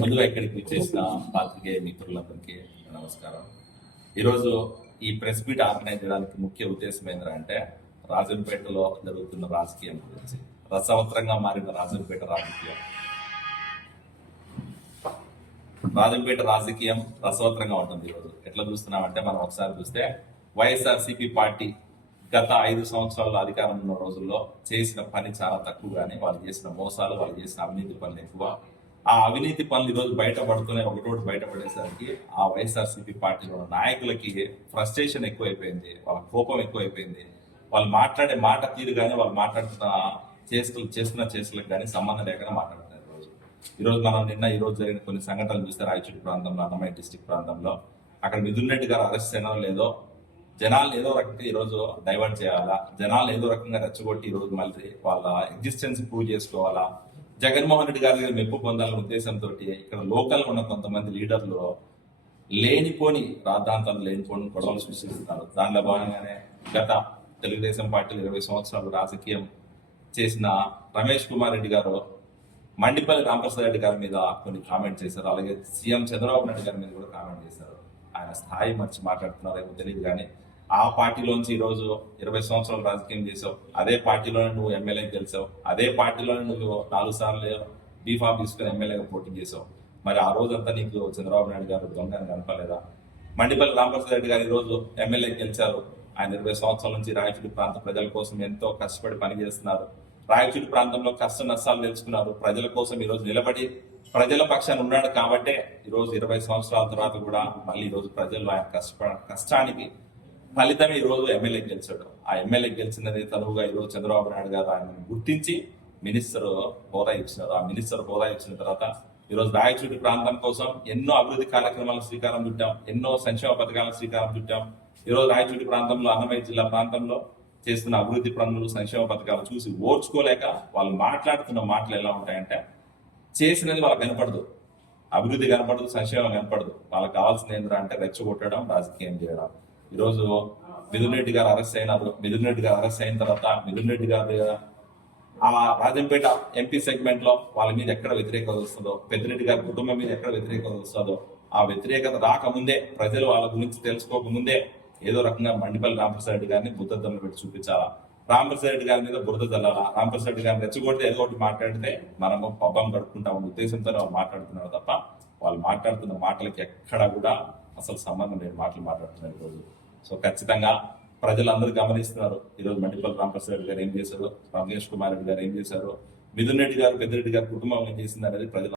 ముందుగా ఇక్కడికి విచ్చేసిన పాత్రికేయ మిత్రులందరికీ నమస్కారం. ఈరోజు ఈ ప్రెస్ మీట్ ఆర్గనైజ్ చేయడానికి ముఖ్య ఉద్దేశం ఏంటంటే రాజంపేటలో జరుగుతున్న రాజకీయం గురించి. రసవత్రంగా మారిన రాజంపేట రాజకీయం. రాజంపేట రాజకీయం రసవత్రంగా ఉంటుంది ఈరోజు. ఎట్లా చూస్తున్నామంటే మనం ఒకసారి చూస్తే వైఎస్ఆర్సీపీ పార్టీ గత ఐదు సంవత్సరాల్లో అధికారం ఉన్న రోజుల్లో చేసిన పని చాలా తక్కువ కానీ వాళ్ళు చేసిన మోసాలు వాళ్ళు చేసిన అవినీతి పనులు ఎక్కువ. ఆ అవినీతి పనులు ఈరోజు బయటపడుతున్నాయి ఒకటోటి బయటపడేసరికి ఆ వైఎస్ఆర్సీపీ పార్టీలో ఉన్న నాయకులకి ఫ్రస్ట్రేషన్ ఎక్కువైపోయింది వాళ్ళ కోపం ఎక్కువైపోయింది. వాళ్ళు మాట్లాడే మాట తీరు కానీ వాళ్ళు మాట్లాడుతున్న చేస్తులు చేస్తున్న చేస్తులకు కానీ సంబంధం లేకుండా మాట్లాడుతున్నారు ఈరోజు. ఈరోజు మనం నిన్న ఈరోజు జరిగిన కొన్ని సంఘటనలు చూస్తే రాయచూరు ప్రాంతంలో అన్నమయ్య డిస్టిక్ ప్రాంతంలో అక్కడ మిథున్ రెడ్డి గారు అరెస్ట్ చేయడం లేదో జనాలు ఏదో రకంగా ఈ రోజు డైవర్ట్ చేయాలా జనాలు ఏదో రకంగా రెచ్చగొట్టి ఈ రోజు మళ్ళీ వాళ్ళ ఎగ్జిస్టెన్స్ ప్రూవ్ చేసుకోవాలా జగన్మోహన్ రెడ్డి గారి దగ్గర మెప్పు పొందాలనే ఉద్దేశంతో ఇక్కడ లోకల్ ఉన్న కొంతమంది లీడర్లు లేనిపోని రాద్ధాంతాలు లేనిపోని గొడవలు సృష్టిస్తున్నారు. దానిలో భాగంగానే గత తెలుగుదేశం పార్టీలు ఇరవై సంవత్సరాలు రాజకీయం చేసిన రమేష్ కుమార్ రెడ్డి గారు మండిపల్లి రామప్రసాద్ రెడ్డి గారి మీద కొన్ని కామెంట్ చేశారు. అలాగే సీఎం చంద్రబాబు నాయుడు గారి మీద కూడా కామెంట్ చేశారు. ఆయన స్థాయి మర్చి మాట్లాడుతున్నారేమో తెలియదు కానీ ఆ పార్టీలోంచి ఈరోజు ఇరవై సంవత్సరాలు రాజకీయం చేసావు. అదే పార్టీలో నువ్వు ఎమ్మెల్యే గెలిచావు అదే పార్టీలో నువ్వు నాలుగు సార్లు బీఫామ్ తీసుకుని ఎమ్మెల్యేగా పోటీ చేసావు. మరి ఆ రోజంతా నీకు చంద్రబాబు నాయుడు గారు దొంగని కనపలేదా మండిపల్లి రామప్రసాద్ రెడ్డి గారు ఈరోజు రోజు ఎమ్మెల్యే గెలిచారు. ఆయన ఇరవై సంవత్సరాల నుంచి రాయచూడి ప్రాంత ప్రజల కోసం ఎంతో కష్టపడి పనిచేస్తున్నారు రాయచూడి ప్రాంతంలో కష్ట నష్టాలు తెలుసుకున్నారు. ప్రజల కోసం ఈరోజు నిలబడి ప్రజల పక్షాన్ని ఉన్నాడు కాబట్టే ఈ రోజు ఇరవై సంవత్సరాల తర్వాత కూడా మళ్ళీ ఈరోజు ప్రజలు ఆయన కష్టపడ కష్టానికి ఫలితం ఈ రోజు ఎమ్మెల్యే గెలిచడం. ఆ ఎమ్మెల్యే గెలిచినది తనువుగా ఈరోజు చంద్రబాబు నాయుడు గారు ఆయనను గుర్తించి మినిస్టర్ హోదా ఇచ్చినారు ఆ మినిస్టర్ హోదా ఇచ్చిన తర్వాత ఈరోజు రాయచూటి ప్రాంతం కోసం ఎన్నో అభివృద్ధి కార్యక్రమాలకు శ్రీకారం చుట్టాం. ఎన్నో సంక్షేమ పథకాలకు శ్రీకారం చుట్టాం. ఈ రోజు రాయచూటి ప్రాంతంలో అన్నమయ్య జిల్లా ప్రాంతంలో చేస్తున్న అభివృద్ధి పనులు సంక్షేమ పథకాలు చూసి ఓర్చుకోలేక వాళ్ళు మాట్లాడుతున్న మాటలు ఎలా ఉంటాయంటే చేసినది వాళ్ళకి కనపడదు. అభివృద్ధి కనపడదు సంక్షేమం కనపడదు. వాళ్ళకి కావాల్సింది ఏంటంటే అంటే రెచ్చగొట్టడం రాజకీయం చేయడం. ఈరోజు మిథున్ రెడ్డి గారు అరెస్ట్ అయినారు మిథున్ రెడ్డి గారు అరెస్ట్ అయిన తర్వాత మిథున్ రెడ్డి గారు ఆ రాజంపేట ఎంపీ సెగ్మెంట్లో వాళ్ళ మీద ఎక్కడ వ్యతిరేకత వస్తుందో పెద్దిరెడ్డి గారి కుటుంబం మీద ఎక్కడ వ్యతిరేకత వస్తుందో ఆ వ్యతిరేకత రాకముందే ప్రజలు వాళ్ళ గురించి తెలుసుకోకముందే ఏదో రకంగా మండిపల్లి రామప్రసాద్ రెడ్డి గారిని బుద్ధద్దలు పెట్టి చూపించాలా? రామప్రసాద్ రెడ్డి గారి మీద బురద చల్లాలా రామప్రసాద్ రెడ్డి గారిని రెచ్చగొడితే ఏదో ఒకటి మాట్లాడితే మనము పబ్బం గడుపుకుంటాం ఉద్దేశంతో మాట్లాడుతున్నారు తప్ప వాళ్ళు మాట్లాడుతున్న మాటలకి ఎక్కడ కూడా అసలు సంబంధం లేని మాటలు మాట్లాడుతున్నారు ఈరోజు. సో ఖచ్చితంగా ప్రజలందరూ గమనిస్తున్నారు. ఈరోజు మండిపల్లి రామకృష్ణ రెడ్డి గారు ఏం చేశారు రమేష్ కుమార్ రెడ్డి గారు ఏం చేశారు మిథున్ రెడ్డి గారు పెద్దిరెడ్డి గారు కుటుంబం ఏం చేసింది అనేది ప్రజలు